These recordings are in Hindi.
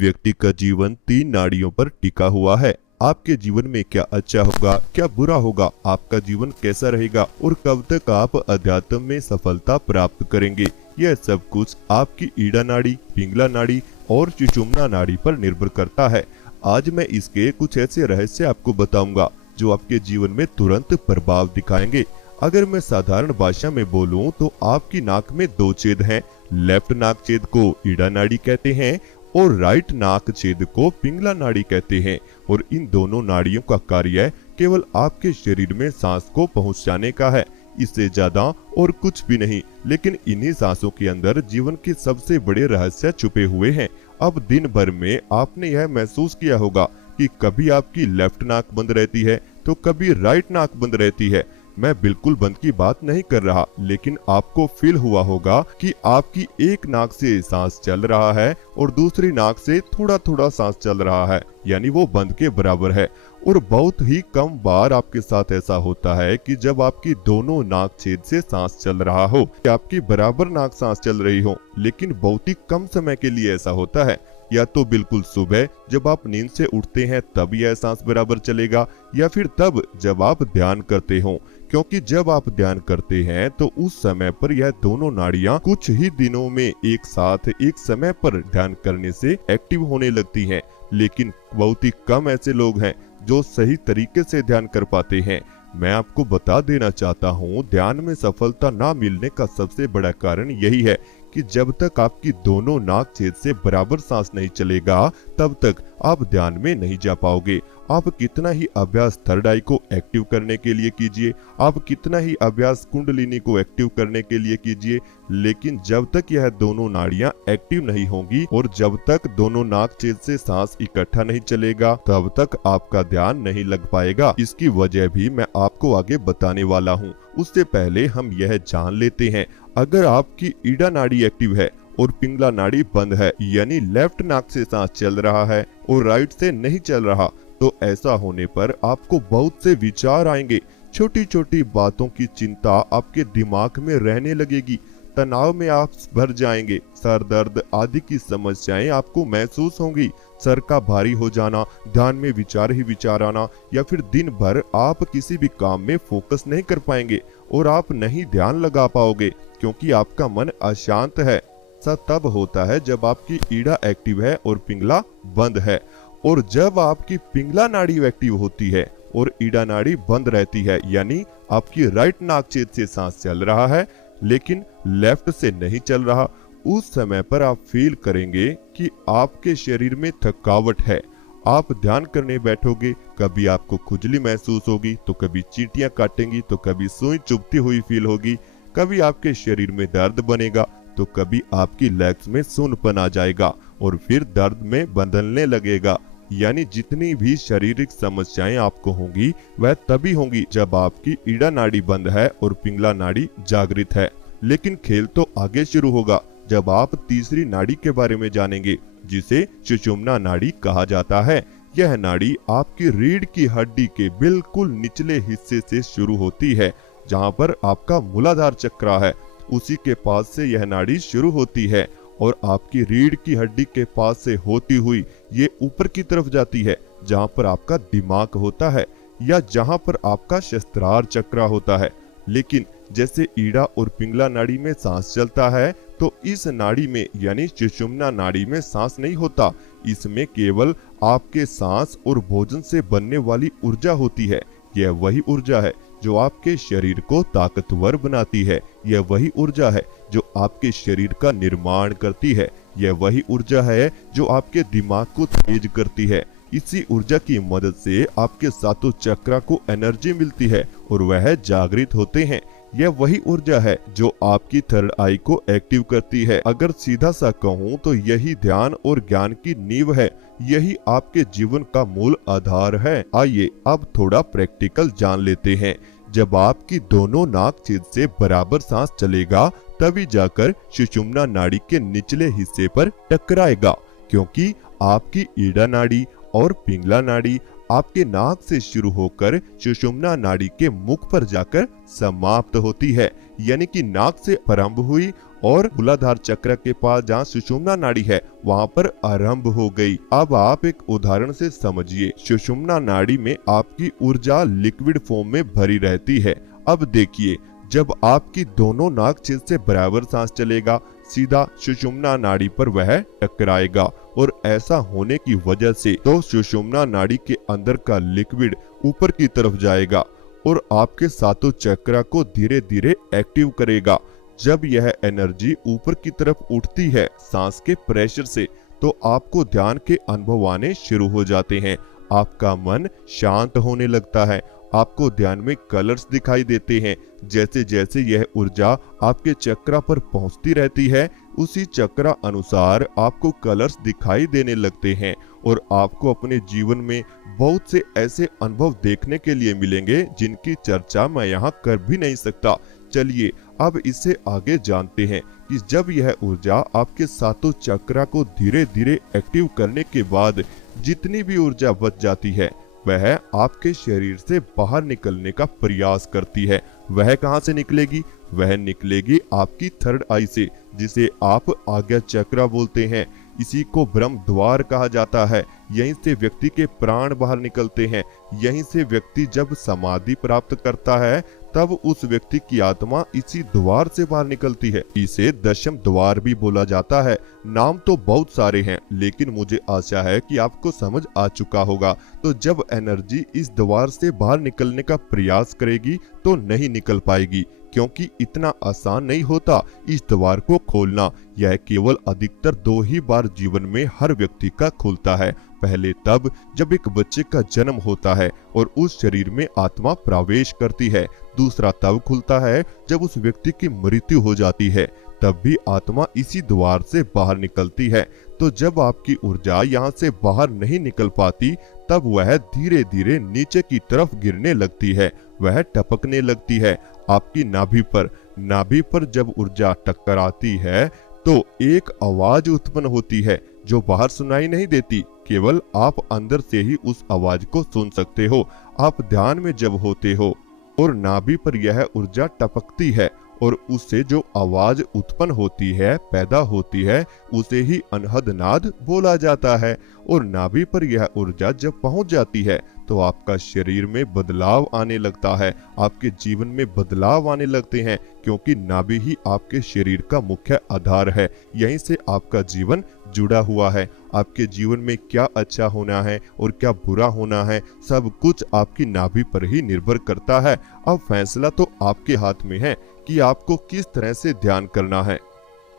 व्यक्ति का जीवन 3 नाड़ियों पर टिका हुआ है। आपके जीवन में क्या अच्छा होगा, क्या बुरा होगा, आपका जीवन कैसा रहेगा और कब तक आप अध्यात्म में सफलता प्राप्त करेंगे, यह सब कुछ आपकी ईड़ा नाड़ी, पिंगला नाड़ी और सुषुम्ना नाड़ी पर निर्भर करता है। आज मैं इसके कुछ ऐसे रहस्य आपको बताऊंगा जो आपके जीवन में तुरंत प्रभाव दिखाएंगे। अगर मैं साधारण भाषा में बोलूं तो आपकी नाक में 2 छेद हैं। लेफ्ट नाक छेद को ईड़ा नाड़ी कहते हैं और राइट नाक छेद को पिंगला नाड़ी कहते हैं। और इन दोनों नाड़ियों का कार्य केवल आपके शरीर में सांस को पहुंचाने का है, इससे ज्यादा और कुछ भी नहीं। लेकिन इन्हीं सांसों के अंदर जीवन के सबसे बड़े रहस्य छुपे हुए हैं। अब दिन भर में आपने यह महसूस किया होगा कि कभी आपकी लेफ्ट नाक बंद रहती है तो कभी राइट नाक बंद रहती है। मैं बिल्कुल बंद की बात नहीं कर रहा, लेकिन आपको फील हुआ होगा कि आपकी एक नाक से सांस चल रहा है और दूसरी नाक से थोड़ा थोड़ा सांस चल रहा है, यानी वो बंद के बराबर है। और बहुत ही कम बार आपके साथ ऐसा होता है कि जब आपकी दोनों नाक छेद से सांस चल रहा हो, आपकी बराबर नाक सांस चल रही हो। लेकिन बहुत ही कम समय के लिए ऐसा होता है। या तो बिल्कुल सुबह जब आप नींद से उठते हैं तब यह सांस बराबर चलेगा, या फिर तब जब आप ध्यान करते हो, क्योंकि जब आप ध्यान करते हैं तो उस समय पर यह दोनों नाड़ियां कुछ ही दिनों में एक साथ एक समय पर ध्यान करने से एक्टिव होने लगती हैं। लेकिन बहुत ही कम ऐसे लोग हैं जो सही तरीके से ध्यान कर पाते हैं। मैं आपको बता देना चाहता हूँ, ध्यान में सफलता ना मिलने का सबसे बड़ा कारण यही है कि जब तक आपकी दोनों नाक छेद से बराबर सांस नहीं चलेगा तब तक आप ध्यान में नहीं जा पाओगे। आप कितना ही अभ्यास थर्ड आई को एक्टिव करने के लिए कीजिए, आप कितना ही अभ्यास कुंडलिनी को एक्टिव करने के लिए कीजिए, लेकिन जब तक यह दोनों नाड़ियां एक्टिव नहीं होंगी और जब तक दोनों नाक छेद से सांस इकट्ठा नहीं चलेगा तब तक आपका ध्यान नहीं लग पाएगा। इसकी वजह भी मैं आपको आगे बताने वाला हूँ। उससे पहले हम यह जान लेते हैं, अगर आपकी ईड़ा नाड़ी एक्टिव है और पिंगला नाड़ी बंद है, यानी लेफ्ट नाक से सांस चल रहा है और राइट से नहीं चल रहा, तो ऐसा होने पर आपको बहुत से विचार आएंगे। छोटी छोटी बातों की चिंता आपके दिमाग में रहने लगेगी, तनाव में आप भर जाएंगे, सर दर्द आदि की समस्याएं आपको महसूस होंगी, सर का भारी हो जाना, ध्यान में विचार ही विचार आना, या फिर दिन भर आप किसी भी काम में फोकस नहीं कर पाएंगे और आप नहीं ध्यान लगा पाओगे क्योंकि आपका मन अशांत है। ऐसा तब होता है जब आपकी ईड़ा एक्टिव है और पिंगला बंद है। और जब आपकी पिंगला नाड़ी एक्टिव होती है और ईड़ा नाड़ी बंद रहती है, यानी आपकी राइट नाक छेद से सांस चल रहा है लेकिन लेफ्ट से नहीं चल रहा, उस समय पर आप फील करेंगे कि आपके शरीर में थकावट है। आप ध्यान करने बैठोगे, कभी आपको खुजली महसूस होगी तो कभी चींटियां काटेंगी तो कभी सुई चुभती हुई फील होगी, कभी आपके शरीर में दर्द बनेगा तो कभी आपकी लेग्स में सूनपन आ जाएगा और फिर दर्द में बदलने लगेगा। यानी जितनी भी शारीरिक समस्याएं आपको होंगी वह तभी होंगी जब आपकी ईड़ा नाड़ी बंद है और पिंगला नाड़ी जागृत है। लेकिन खेल तो आगे शुरू होगा जब आप तीसरी नाड़ी के बारे में जानेंगे, जिसे सुषुम्ना नाड़ी कहा जाता है। यह नाड़ी आपकी रीढ़ की हड्डी के बिल्कुल निचले हिस्से से शुरू होती है, जहां पर आपका मूलाधार चक्र है। उसी के पास से यह नाड़ी शुरू होती है और आपकी रीढ़ की हड्डी के पास से होती हुई ये ऊपर की तरफ जाती है, जहां पर आपका दिमाग होता है या जहां पर आपका शस्त्रार चक्र होता है। लेकिन जैसे ईड़ा और पिंगला नाड़ी में सांस चलता है तो इस नाड़ी में यानी सुषुम्ना नाड़ी में सांस नहीं होता। इसमें केवल आपके सांस और भोजन से बनने वाली ऊर्जा होती है। यह वही ऊर्जा है जो आपके शरीर को ताकतवर बनाती है। यह वही ऊर्जा है जो आपके शरीर का निर्माण करती है। यह वही ऊर्जा है जो आपके दिमाग को तेज करती है। इसी ऊर्जा की मदद से आपके सातों चक्र को एनर्जी मिलती है और वह जागृत होते हैं। यह वही ऊर्जा है जो आपकी थर्ड आई को एक्टिव करती है। अगर सीधा सा कहूँ तो यही ध्यान और ज्ञान की नींव है। यही आपके जीवन का मूल आधार है। आइए अब थोड़ा प्रैक्टिकल जान लेते हैं। जब आपकी दोनों नाक छेद से बराबर सांस चलेगा तभी जाकर सुषुम्ना नाड़ी के निचले हिस्से पर टकराएगा, क्योंकि आपकी ईड़ा नाड़ी और पिंगला नाड़ी आपके नाक से शुरू होकर सुषुम्ना नाड़ी के मुख पर जाकर समाप्त होती है। यानी कि नाक से प्रारंभ हुई और मूलाधार चक्र के पास जहाँ सुषुम्ना नाड़ी है वहाँ पर आरंभ हो गई। अब आप एक उदाहरण से समझिए। सुषुम्ना नाड़ी में आपकी ऊर्जा लिक्विड फॉर्म में भरी रहती है। अब देखिए, जब आपकी दोनों नाक छेद से बराबर सांस चलेगा, सीधा सुषुम्ना नाड़ी पर वह टकराएगा और ऐसा होने की वजह से तो सुषुम्ना नाड़ी के अंदर का लिक्विड ऊपर की तरफ जाएगा और आपके सातों चक्र को धीरे धीरे एक्टिव करेगा। जब यह एनर्जी ऊपर की तरफ उठती है सांस के प्रेशर से, तो आपको ध्यान के अनुभव आने शुरू हो जाते हैं। आपका मन शांत होने लगता है। आपको ध्यान में कलर्स दिखाई देते हैं। जैसे जैसे यह ऊर्जा आपके चक्र पर पहुंचती रहती है, उसी चक्र अनुसार आपको कलर्स दिखाई देने लगते हैं और आपको अपने जीवन में बहुत से ऐसे अनुभव देखने के लिए मिलेंगे जिनकी चर्चा मैं यहाँ कर भी नहीं सकता। चलिए अब इससे आगे जानते हैं कि जब यह ऊर्जा आपके सातों चक्र को धीरे धीरे एक्टिव करने के बाद जितनी भी ऊर्जा बच जाती है वह आपके शरीर से बाहर निकलने का प्रयास करती है। वह कहां से निकलेगी? वह निकलेगी आपकी थर्ड आई से, जिसे आप आज्ञा चक्र बोलते हैं। इसी को ब्रह्म द्वार कहा जाता है। यहीं से व्यक्ति के प्राण बाहर निकलते हैं। यहीं से व्यक्ति जब समाधि प्राप्त करता है तब उस व्यक्ति की आत्मा इसी द्वार से बाहर निकलती है। इसे दशम द्वार भी बोला जाता है। नाम तो बहुत सारे हैं, लेकिन मुझे आशा है कि आपको समझ आ चुका होगा। तो जब एनर्जी इस द्वार से बाहर निकलने का प्रयास करेगी तो नहीं निकल पाएगी, क्योंकि इतना आसान नहीं होता इस द्वार को खोलना। यह केवल अधिकतर 2 ही बार जीवन में हर व्यक्ति का खुलता है। पहले तब जब एक बच्चे का जन्म होता है और उस शरीर में आत्मा प्रवेश करती है। दूसरा तब खुलता है जब उस व्यक्ति की मृत्यु हो जाती है, तब भी आत्मा इसी द्वार से बाहर निकलती है। तो जब आपकी ऊर्जा यहाँ से बाहर नहीं निकल पाती तब वह धीरे धीरे नीचे की तरफ गिरने लगती है। वह टपकने लगती है आपकी नाभि पर। नाभि पर जब ऊर्जा टकराती है तो एक आवाज उत्पन्न होती है जो बाहर सुनाई नहीं देती। केवल आप अंदर से ही उस आवाज को सुन सकते हो। आप ध्यान में जब होते हो और नाभि पर यह ऊर्जा टपकती है और उससे जो आवाज उत्पन्न होती है, पैदा होती है, उसे ही अनहद नाद बोला जाता है। और नाभि पर यह ऊर्जा जब पहुंच जाती है तो आपका शरीर में बदलाव आने लगता है। आपके जीवन में बदलाव आने लगते हैं, क्योंकि नाभि ही आपके शरीर का मुख्य आधार है। यहीं से आपका जीवन जुड़ा हुआ है। आपके जीवन में क्या अच्छा होना है और क्या बुरा होना है, सब कुछ आपकी नाभि पर ही निर्भर करता है। अब फैसला तो आपके हाथ में है कि आपको किस तरह से ध्यान करना है।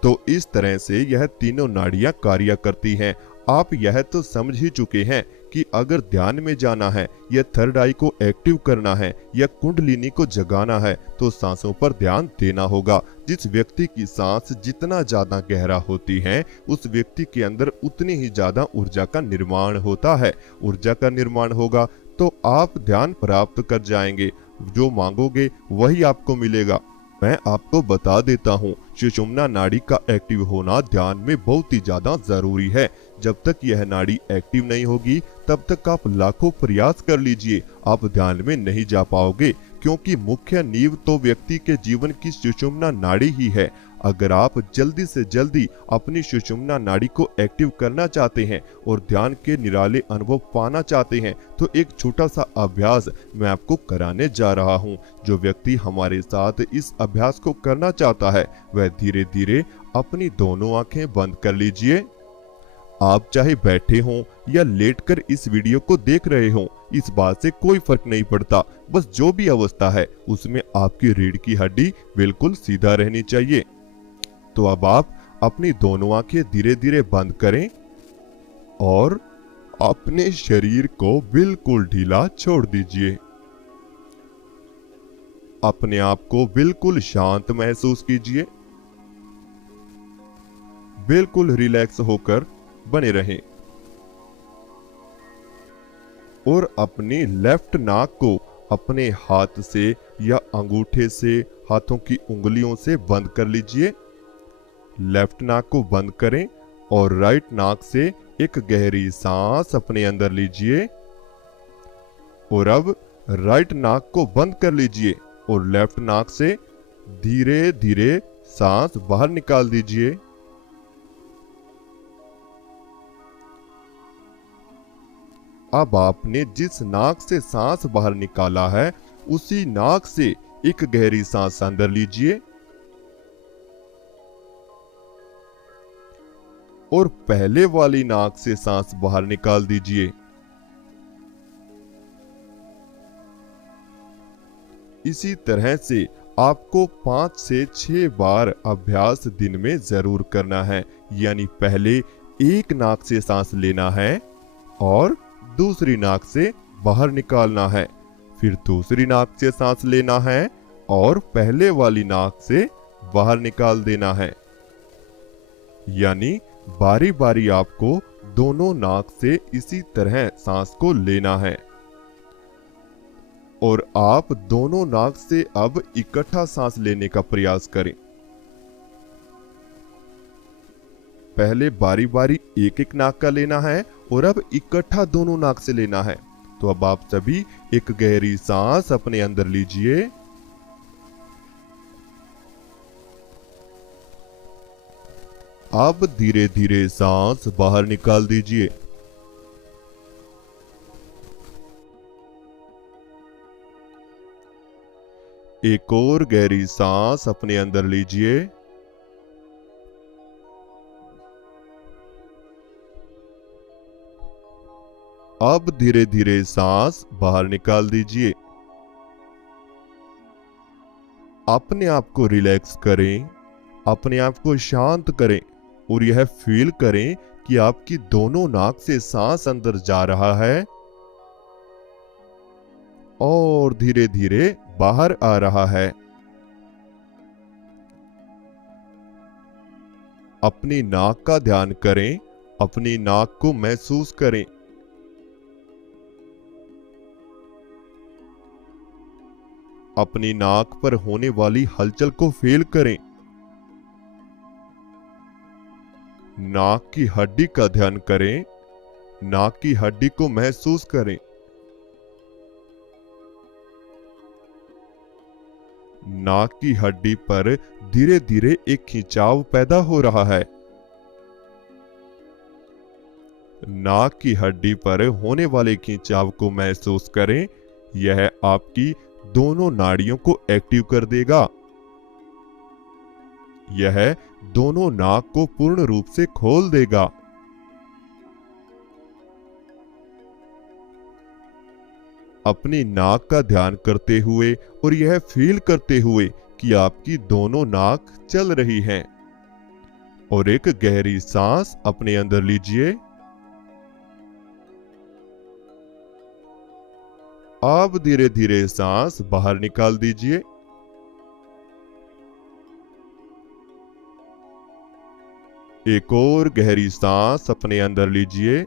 तो इस तरह से यह तीनों नाड़ियां कार्य करती हैं। आप यह तो समझ ही चुके हैं कि अगर ध्यान में जाना है या थर्ड आई को एक्टिव करना है या कुंडलिनी को जगाना है तो सांसों पर ध्यान देना होगा। जिस व्यक्ति की सांस जितना ज्यादा गहरा होती है उस व्यक्ति के अंदर उतनी ही ज्यादा ऊर्जा का निर्माण होता है। ऊर्जा का निर्माण होगा तो आप ध्यान प्राप्त कर जाएंगे। जो मांगोगे वही आपको मिलेगा। मैं आपको बता देता हूँ, सुषुम्ना नाड़ी का एक्टिव होना ध्यान में बहुत ही ज्यादा जरूरी है। जब तक यह नाड़ी एक्टिव नहीं होगी तब तक आप लाखों प्रयास कर लीजिए, आप ध्यान में नहीं जा पाओगे, क्योंकि मुख्य नींव तो व्यक्ति के जीवन की सुषुम्ना नाड़ी ही है। अगर आप जल्दी से जल्दी अपनी सुषुम्ना नाड़ी को एक्टिव करना चाहते हैं और ध्यान के निराले अनुभव पाना चाहते हैं तो एक छोटा सा अभ्यास मैं आपको कराने जा रहा हूं। जो व्यक्ति हमारे साथ इस अभ्यास को करना चाहता है वह धीरे धीरे अपनी दोनों आंखें बंद कर लीजिए। आप चाहे बैठे हों या लेटकर इस वीडियो को देख रहे हों, इस बात से कोई फर्क नहीं पड़ता। बस जो भी अवस्था है उसमें आपकी रीढ़ की हड्डी बिल्कुल सीधा रहनी चाहिए। तो अब आप अपनी दोनों आंखें धीरे धीरे बंद करें और अपने शरीर को बिल्कुल ढीला छोड़ दीजिए। अपने आप को बिल्कुल शांत महसूस कीजिए। बिल्कुल रिलैक्स होकर बने रहें और अपनी लेफ्ट नाक को अपने हाथ से या अंगूठे से, हाथों की उंगलियों से बंद कर लीजिए। लेफ्ट नाक को बंद करें और राइट नाक से एक गहरी सांस अपने अंदर लीजिए और अब राइट नाक को बंद कर लीजिए और लेफ्ट नाक से धीरे धीरे सांस बाहर निकाल दीजिए। अब आपने जिस नाक से सांस बाहर निकाला है उसी नाक से एक गहरी सांस अंदर लीजिए और पहले वाली नाक से सांस बाहर निकाल दीजिए। इसी तरह से आपको 5 से 6 बार अभ्यास दिन में जरूर करना है। यानी पहले एक नाक से सांस लेना है और दूसरी नाक से बाहर निकालना है, फिर दूसरी नाक से सांस लेना है और पहले वाली नाक से बाहर निकाल देना है। यानी बारी बारी आपको दोनों नाक से इसी तरह सांस को लेना है और आप दोनों नाक से अब इकट्ठा सांस लेने का प्रयास करें। पहले बारी बारी एक एक नाक का लेना है और अब इकट्ठा दोनों नाक से लेना है। तो अब आप सभी एक गहरी सांस अपने अंदर लीजिए अब धीरे धीरे सांस बाहर निकाल दीजिए। एक और गहरी सांस अपने अंदर लीजिए। अब धीरे धीरे सांस बाहर निकाल दीजिए। अपने आप को रिलैक्स करें, अपने आप को शांत करें और यह फील करें कि आपकी दोनों नाक से सांस अंदर जा रहा है और धीरे धीरे बाहर आ रहा है। अपनी नाक का ध्यान करें, अपनी नाक को महसूस करें। अपनी नाक पर होने वाली हलचल को फील करें। नाक की हड्डी का ध्यान करें, नाक की हड्डी को महसूस करें। नाक की हड्डी पर धीरे धीरे एक खिंचाव पैदा हो रहा है। नाक की हड्डी पर होने वाले खिंचाव को महसूस करें। यह आपकी दोनों नाड़ियों को एक्टिव कर देगा। यह दोनों नाक को पूर्ण रूप से खोल देगा। अपनी नाक का ध्यान करते हुए और यह फील करते हुए कि आपकी दोनों नाक चल रही हैं और एक गहरी सांस अपने अंदर लीजिए। अब धीरे धीरे सांस बाहर निकाल दीजिए। एक और गहरी सांस अपने अंदर लीजिए।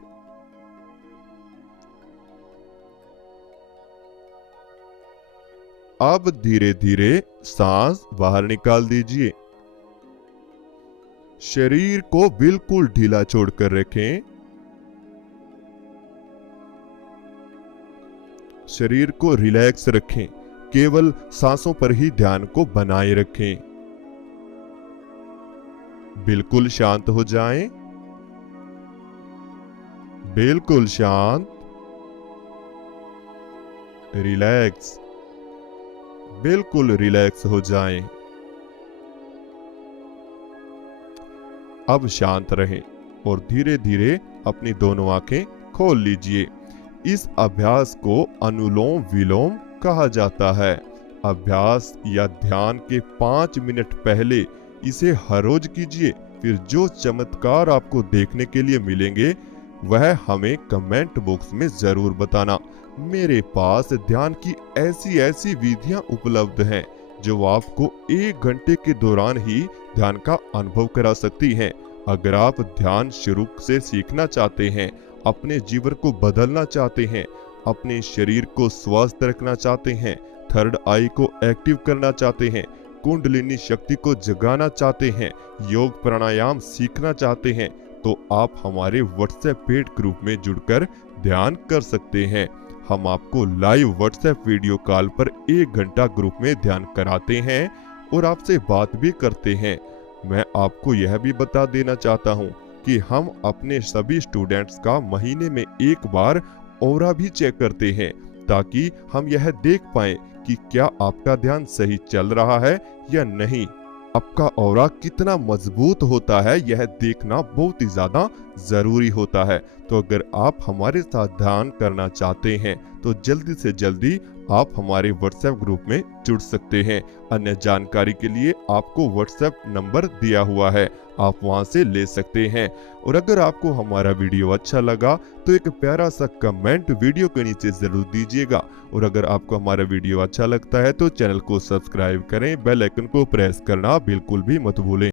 अब धीरे धीरे सांस बाहर निकाल दीजिए। शरीर को बिल्कुल ढीला छोड़कर रखें। शरीर को रिलैक्स रखें। केवल सांसों पर ही ध्यान को बनाए रखें। बिल्कुल शांत हो जाएं। बिल्कुल शांत, रिलैक्स, बिल्कुल रिलैक्स हो जाएं। अब शांत रहें और धीरे धीरे अपनी दोनों आंखें खोल लीजिए। इस अभ्यास को अनुलोम विलोम कहा जाता है। अभ्यास या ध्यान के 5 मिनट पहले इसे हर रोज कीजिए। फिर जो चमत्कार आपको देखने के लिए मिलेंगे वह हमें कमेंट बॉक्स में जरूर बताना। मेरे पास ध्यान की ऐसी ऐसी विधियां उपलब्ध हैं जो आपको 1 घंटे के दौरान ही ध्यान का अनुभव करा सकती हैं। अगर आप ध्यान शुरू से सीखना चाहते हैं, अपने जीवन को बदलना चाहते हैं, अपने शरीर को स्वस्थ रखना चाहते हैं, थर्ड आई को एक्टिव करना चाहते हैं, कुंडलिनी शक्ति को जगाना चाहते हैं, योग प्राणायाम सीखना चाहते हैं, तो आप हमारे व्हाट्सएप पेड ग्रुप में जुड़कर ध्यान कर सकते हैं। हम आपको लाइव व्हाट्सएप वीडियो कॉल पर 1 घंटा ग्रुप में ध्यान कराते हैं और आपसे बात भी करते हैं। मैं आपको यह भी बता देना चाहता हूँ कि हम अपने सभी स्टूडेंट्स का महीने में एक बार ऑरा भी चेक करते हैं, ताकि हम यह देख पाएं कि क्या आपका ध्यान सही चल रहा है या नहीं। आपका ऑरा कितना मजबूत होता है यह देखना बहुत ही ज्यादा जरूरी होता है। तो अगर आप हमारे साथ ध्यान करना चाहते हैं तो जल्दी से जल्दी आप हमारे व्हाट्सएप ग्रुप में जुड़ सकते हैं। अन्य जानकारी के लिए आपको व्हाट्सएप नंबर दिया हुआ है, आप वहां से ले सकते हैं। और अगर आपको हमारा वीडियो अच्छा लगा तो एक प्यारा सा कमेंट वीडियो के नीचे जरूर दीजिएगा। और अगर आपको हमारा वीडियो अच्छा लगता है तो चैनल को सब्सक्राइब करें, बेल आइकन को प्रेस करना बिल्कुल भी मत भूलें।